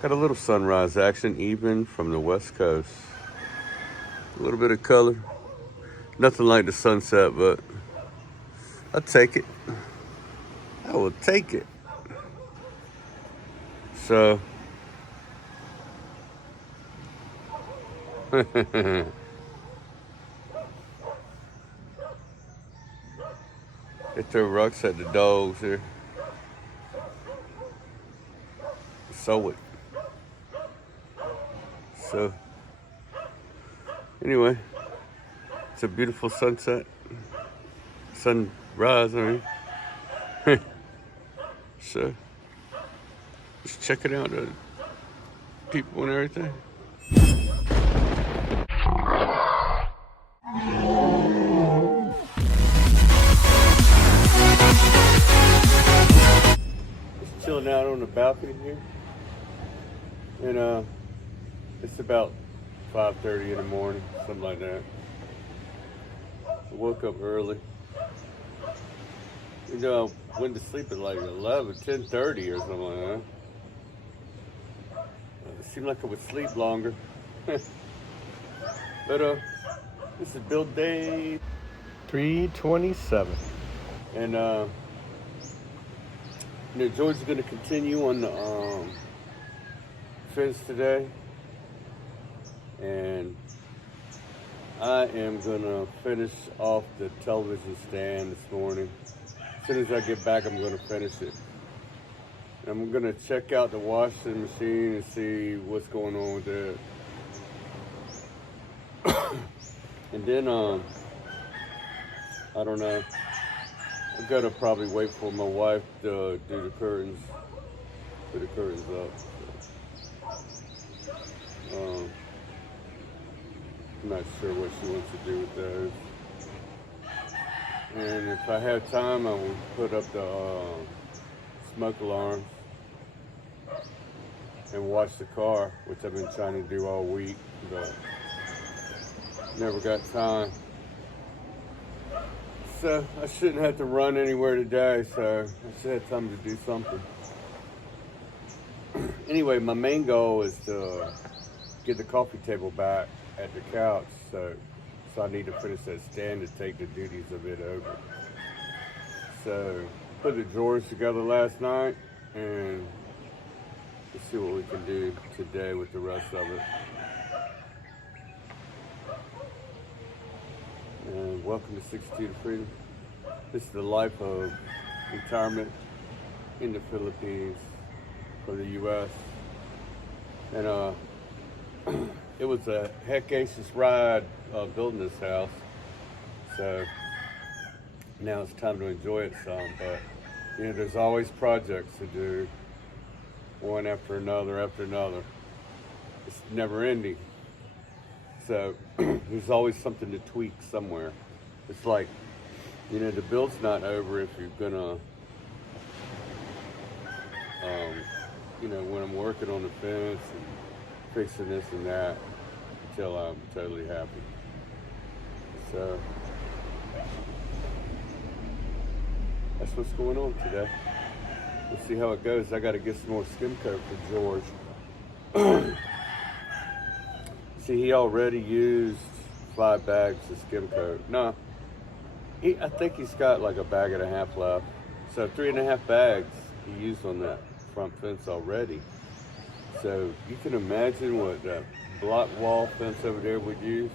Got a little sunrise action even from the west coast. A little bit of color. Nothing like the sunset, but I'll take it. I will take it. So, they throw rocks at the dogs here. Sow it. So, anyway, it's a beautiful sunset. Sunrise, I mean. So, just check it out, the people and everything. Just chilling out on the balcony here. And it's about 5:30 in the morning, something like that. I woke up early. You know, I went to sleep at like 10:30 or something like that. It seemed like I would sleep longer. But this is build day 327. And George is going to continue on the fence today. And I am going to finish off the television stand this morning. As soon as I get back, I'm going to finish it. And I'm going to check out the washing machine and see what's going on with it. And then, I don't know. I gotta probably wait for my wife to do the curtains, put the curtains up. So, I'm not sure what she wants to do with those. And if I have time, I will put up the smoke alarms and watch the car, which I've been trying to do all week, but never got time. So I shouldn't have to run anywhere today, so I should have time to do something. Anyway, my main goal is to get the coffee table back at the couch, so I need to finish that stand to take the duties of it over. So put the drawers together last night, and let's see what we can do today with the rest of it. And welcome to 62 to Freedom. This is the life of retirement in the Philippines for the U.S. And it was a heck-acious ride building this house. So now it's time to enjoy it some. But there's always projects to do, one after another after another. It's never ending. So there's always something to tweak somewhere. It's like, the build's not over if you're gonna, when I'm working on the fence and fixing this and that until I'm totally happy. So that's what's going on today. We'll see how it goes. I gotta get some more skim coat for George. See, he already used 5 bags of skim coat. No, I think he's got like a bag and a half left. So 3.5 bags he used on that front fence already. So you can imagine what that block wall fence over there would use.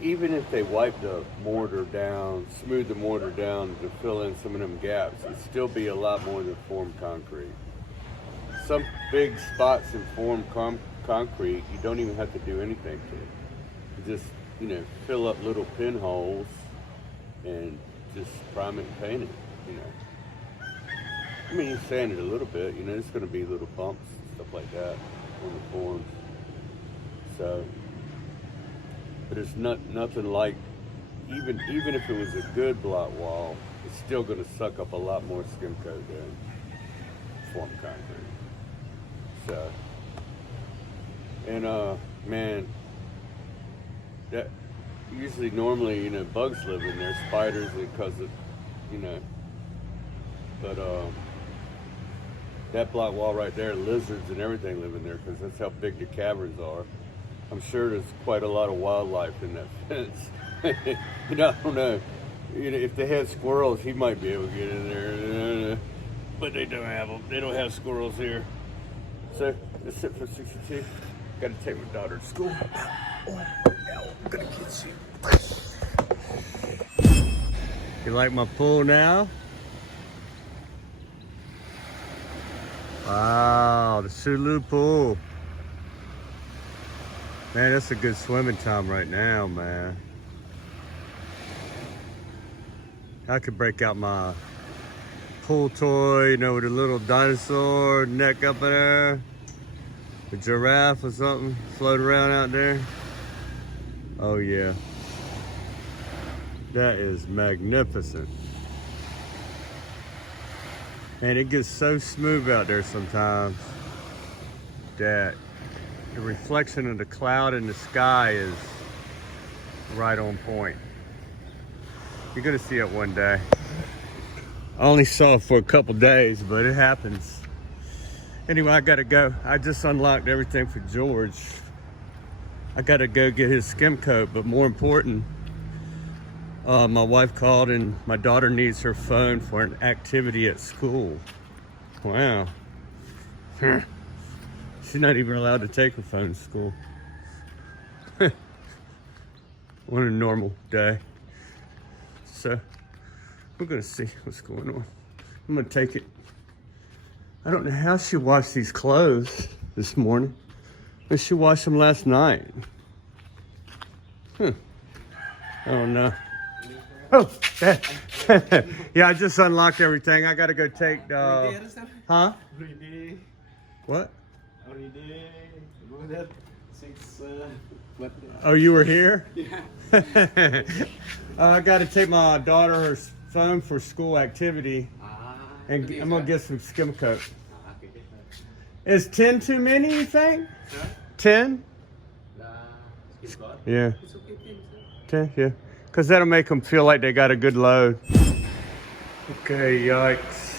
Even if they wiped the mortar down, smoothed the mortar down to fill in some of them gaps, it'd still be a lot more than formed concrete. Some big spots in formed concrete, you don't even have to do anything to it. You just, fill up little pinholes and just prime it and paint it, I mean, you sand it a little bit, there's going to be little bumps and stuff like that on the forms. So, but it's nothing like, even if it was a good block wall, it's still going to suck up a lot more skim coat than formed concrete. So, and man, that usually normally bugs live in there, spiders, because of but that block wall right there, lizards and everything live in there because that's how big the caverns are. I'm sure there's quite a lot of wildlife in that fence. You know, I don't know. You know, if they had squirrels, he might be able to get in there. But they don't have them. They don't have squirrels here. So that's it for 62. Got to take my daughter to school. I'm gonna get you. You like my pool now? Wow, the Sulu pool. Man, that's a good swimming time right now, man. I could break out my pool toy, you know, with a little dinosaur neck up in there. A giraffe or something float around out there. Oh yeah. That is magnificent. And it gets so smooth out there sometimes that the reflection of the cloud in the sky is right on point. You're gonna see it one day. I only saw it for a couple days, but it happens. Anyway, I gotta go. I just unlocked everything for George. I gotta go get his skim coat, but more important, my wife called and my daughter needs her phone for an activity at school. Wow. She's not even allowed to take her phone to school. What a normal day. So, we're gonna see what's going on. I'm gonna take it. I don't know how she washed these clothes this morning. But she washed them last night. I don't know. Oh, yeah, I just unlocked everything. I gotta go take, huh? What? Oh, you were here? Yeah. I gotta take my daughter her phone for school activity. And I'm gonna get some skim coat. Is 10 too many, you think? 10? Yeah. 10, yeah. Because that'll make them feel like they got a good load. Okay, yikes.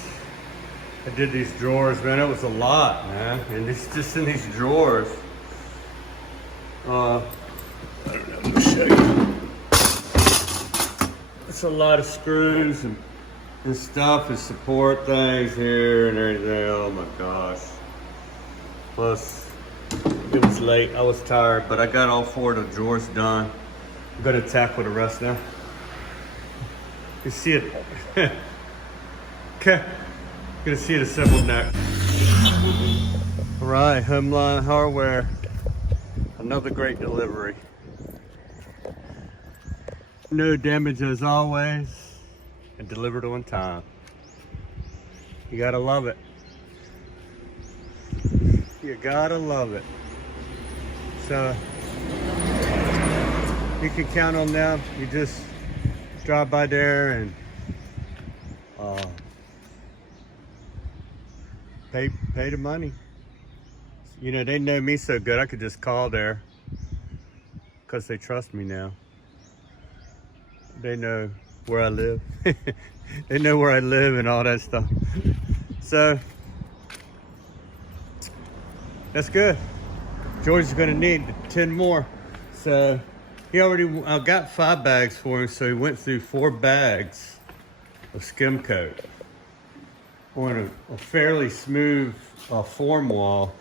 I did these drawers, man. It was a lot, man. And it's just in these drawers. I don't know, I'm gonna show you. It's a lot of screws and stuff and support things here and everything. Oh my gosh. Plus, it was late. I was tired, but I got all 4 of the drawers done. I'm gonna tackle the rest now. You see it. Okay. Gonna see it assembled next. All right, Homeline Hardware. Another great delivery. No damage as always. And delivered on time. You gotta love it. You gotta love it. So you can count on them. You just drive by there and pay the money. You know, they know me so good I could just call there because they trust me now. They know where I live. They know where I live and all that stuff. So that's good. George is gonna need 10 more. So he already, I got 5 bags for him, so he went through 4 bags of skim coat on a fairly smooth form wall.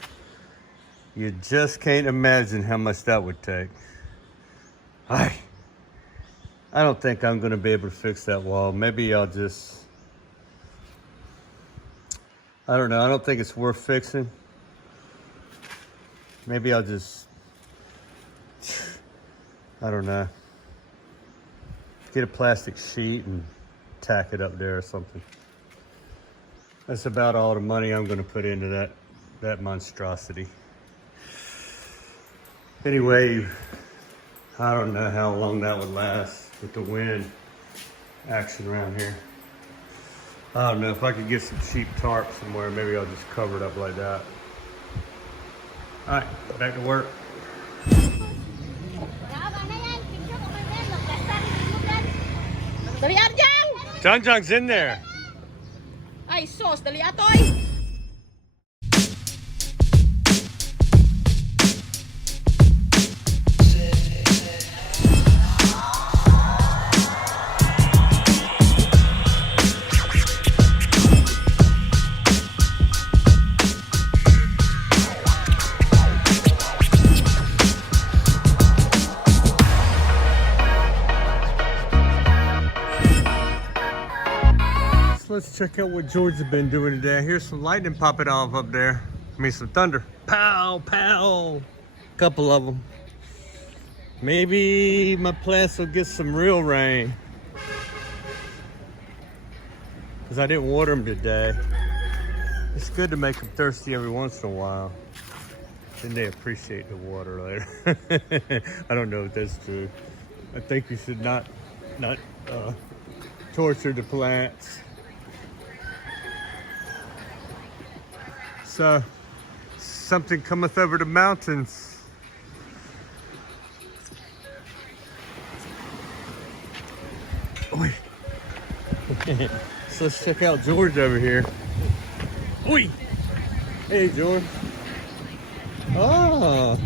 You just can't imagine how much that would take. I don't think I'm gonna be able to fix that wall. Maybe I'll just, I don't know. I don't think it's worth fixing. Maybe I'll just, I don't know, get a plastic sheet and tack it up there or something. That's about all the money I'm gonna put into that monstrosity. Anyway, I don't know how long that would last with the wind action around here. I don't know, if I could get some cheap tarp somewhere, maybe I'll just cover it up like that. All right, back to work. John John's in there. Ay, sos, dali atoy. Let's check out what George has been doing today. Here's some lightning popping off up there. I mean, some thunder. Pow, pow. Couple of them. Maybe my plants will get some real rain. Because I didn't water them today. It's good to make them thirsty every once in a while. Then they appreciate the water later. I don't know if that's true. I think you should not torture the plants. So, something cometh over the mountains. Oi. So let's check out George over here. Oi. Hey, George. Oh.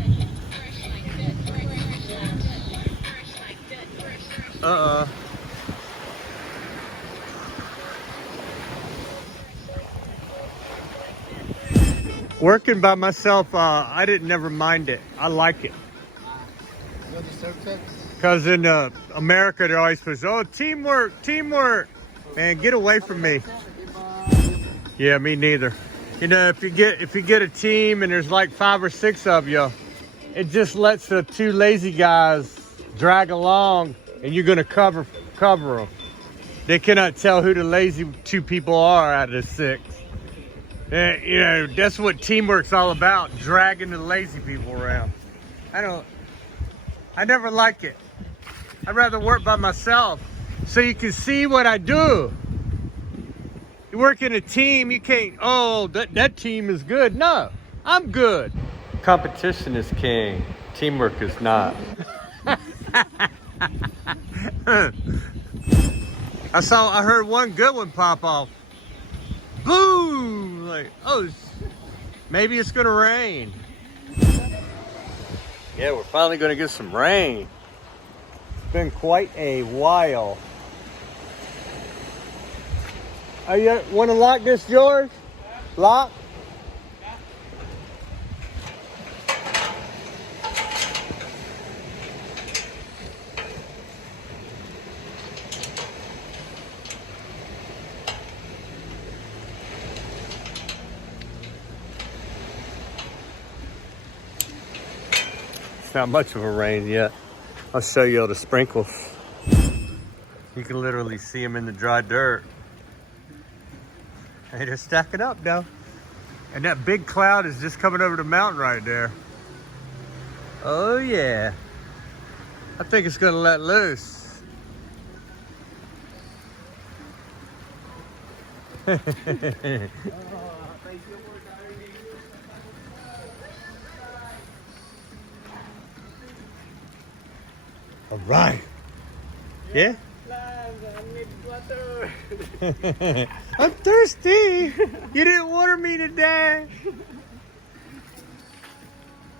Working by myself, I didn't never mind it. I like it. Because in America, they're always supposed to, oh, teamwork, teamwork. Man, get away from me. Yeah, me neither. You know, if you get a team and there's like 5 or 6 of you, it just lets the 2 lazy guys drag along, and you're gonna cover them. They cannot tell who the lazy 2 people are out of the 6. You know, that's what teamwork's all about, dragging the lazy people around. I never like it. I'd rather work by myself so you can see what I do. You work in a team, you can't, oh, that team is good. No, I'm good. Competition is king, teamwork is not. I heard one good one pop off. Boom! Like, oh, maybe it's gonna rain. Yeah, we're finally gonna get some rain. It's been quite a while. Oh, you want to lock this, George? Lock? It's not much of a rain yet. I'll show you all the sprinkles. You can literally see them in the dry dirt. Hey, they're stacking up though. And that big cloud is just coming over the mountain right there. Oh yeah. I think it's gonna let loose. All right. Yeah? I'm thirsty. You didn't water me today.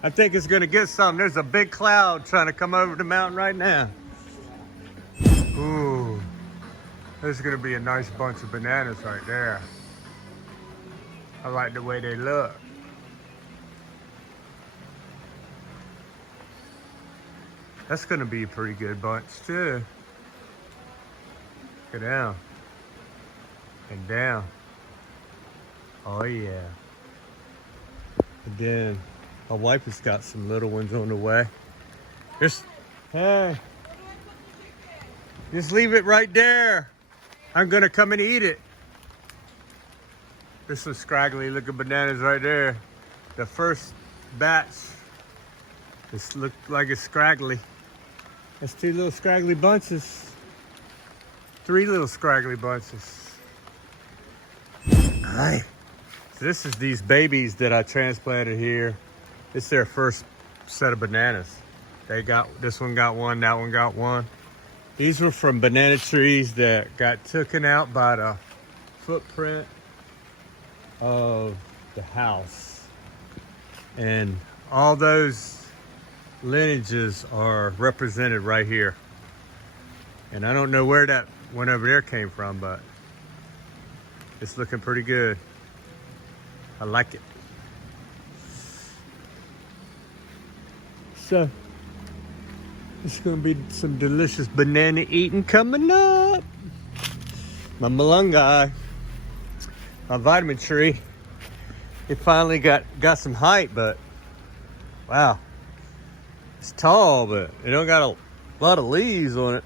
I think it's gonna get something. There's a big cloud trying to come over the mountain right now. Ooh, there's gonna be a nice bunch of bananas right there. I like the way they look. That's gonna be a pretty good bunch too. Go down. And down. Oh yeah. And then my wife has got some little ones on the way. Hey. Just leave it right there. I'm gonna come and eat it. There's some scraggly looking bananas right there. The first batch. This looks like it's scraggly. That's 2 little scraggly bunches. 3 little scraggly bunches. All right. So this is these babies that I transplanted here. It's their first set of bananas. This one got one, that one got one. These were from banana trees that got taken out by the footprint of the house. And all those lineages are represented right here. And I don't know where that one over there came from, but it's looking pretty good. I like it. So, it's gonna be some delicious banana eating coming up. My malungai. my vitamin tree. It finally got some height, but wow. It's tall, but it don't got a lot of leaves on it.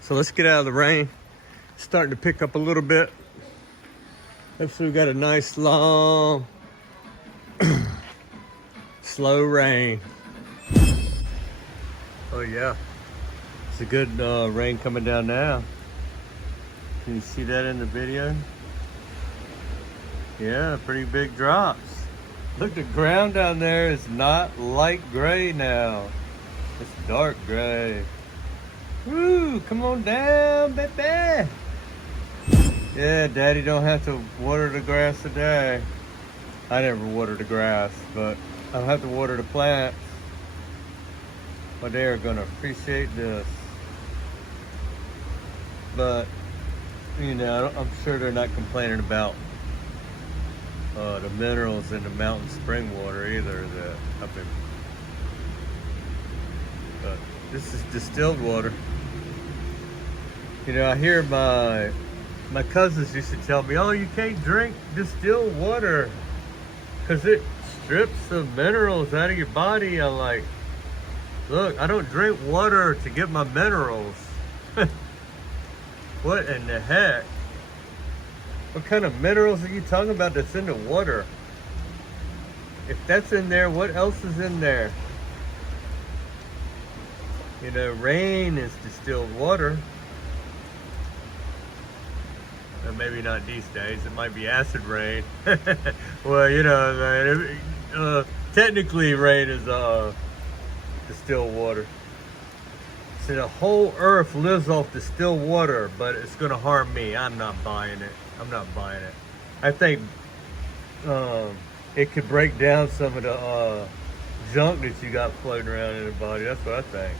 So let's get out of the rain. It's starting to pick up a little bit. Hopefully we got a nice long, slow rain. Oh yeah, it's a good rain coming down now. Can you see that in the video? Yeah, pretty big drops. Look, the ground down there is not light gray now. It's dark gray. Woo, come on down, baby. Yeah, Daddy don't have to water the grass today. I never water the grass, but I'll have to water the plants. But they are gonna appreciate this. But, you know, I'm sure they're not complaining about the minerals in the mountain spring water either that I've been. But this is distilled water. You know, I hear my cousins used to tell me, oh, you can't drink distilled water because it strips the minerals out of your body. I'm like, look, I don't drink water to get my minerals. What in the heck? What kind of minerals are you talking about that's in the water? If that's in there, what else is in there? You know, rain is distilled water. Or maybe not these days. It might be acid rain. Well, you know, man, technically rain is distilled water. So the whole earth lives off distilled water, but it's gonna harm me. I'm not buying it. I'm not buying it. I think it could break down some of the junk that you got floating around in the body. That's what I think.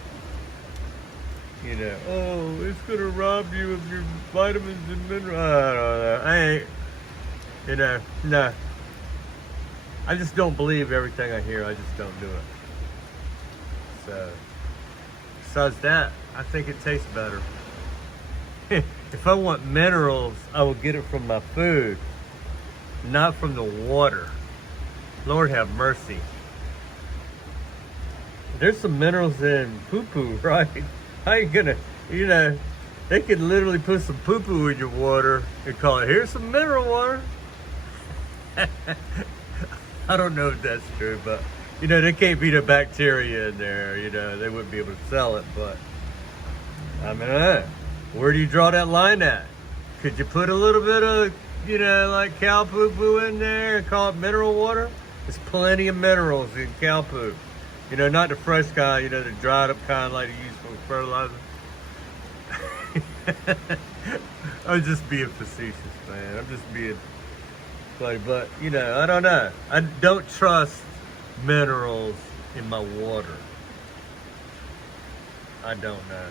You know, oh, it's gonna rob you of your vitamins and minerals. I don't know. I ain't, you know, no. I just don't believe everything I hear. I just don't do it. So, besides that, I think it tastes better. If I want minerals, I will get it from my food, not from the water. Lord have mercy. There's some minerals in poo-poo, right? How you gonna, you know, they could literally put some poo-poo in your water and call it, here's some mineral water. I don't know if that's true, but, you know, there can't be the bacteria in there, you know, they wouldn't be able to sell it, but, I mean, where do you draw that line at? Could you put a little bit of, you know, like cow poo-poo in there and call it mineral water? There's plenty of minerals in cow poop. You know, not the fresh kind, you know, the dried up kind like you use for fertilizer. I'm just being facetious, man. I'm just being funny. But, you know, I don't know. I don't trust minerals in my water. I don't know.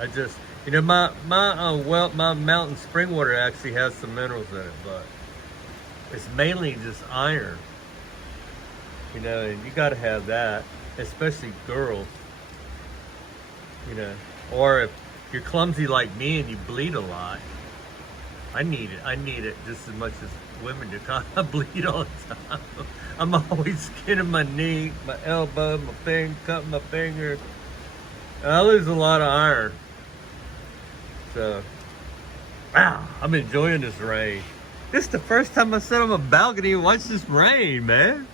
I just, you know, my mountain spring water actually has some minerals in it, but it's mainly just iron. You know, and you gotta have that, especially girls. You know, or if you're clumsy like me and you bleed a lot, I need it. I need it just as much as women do. I bleed all the time. I'm always skinning my knee, my elbow, my finger, cutting my finger. I lose a lot of iron. So, wow, I'm enjoying this rain. This is the first time I sat on my balcony and watched this rain, man.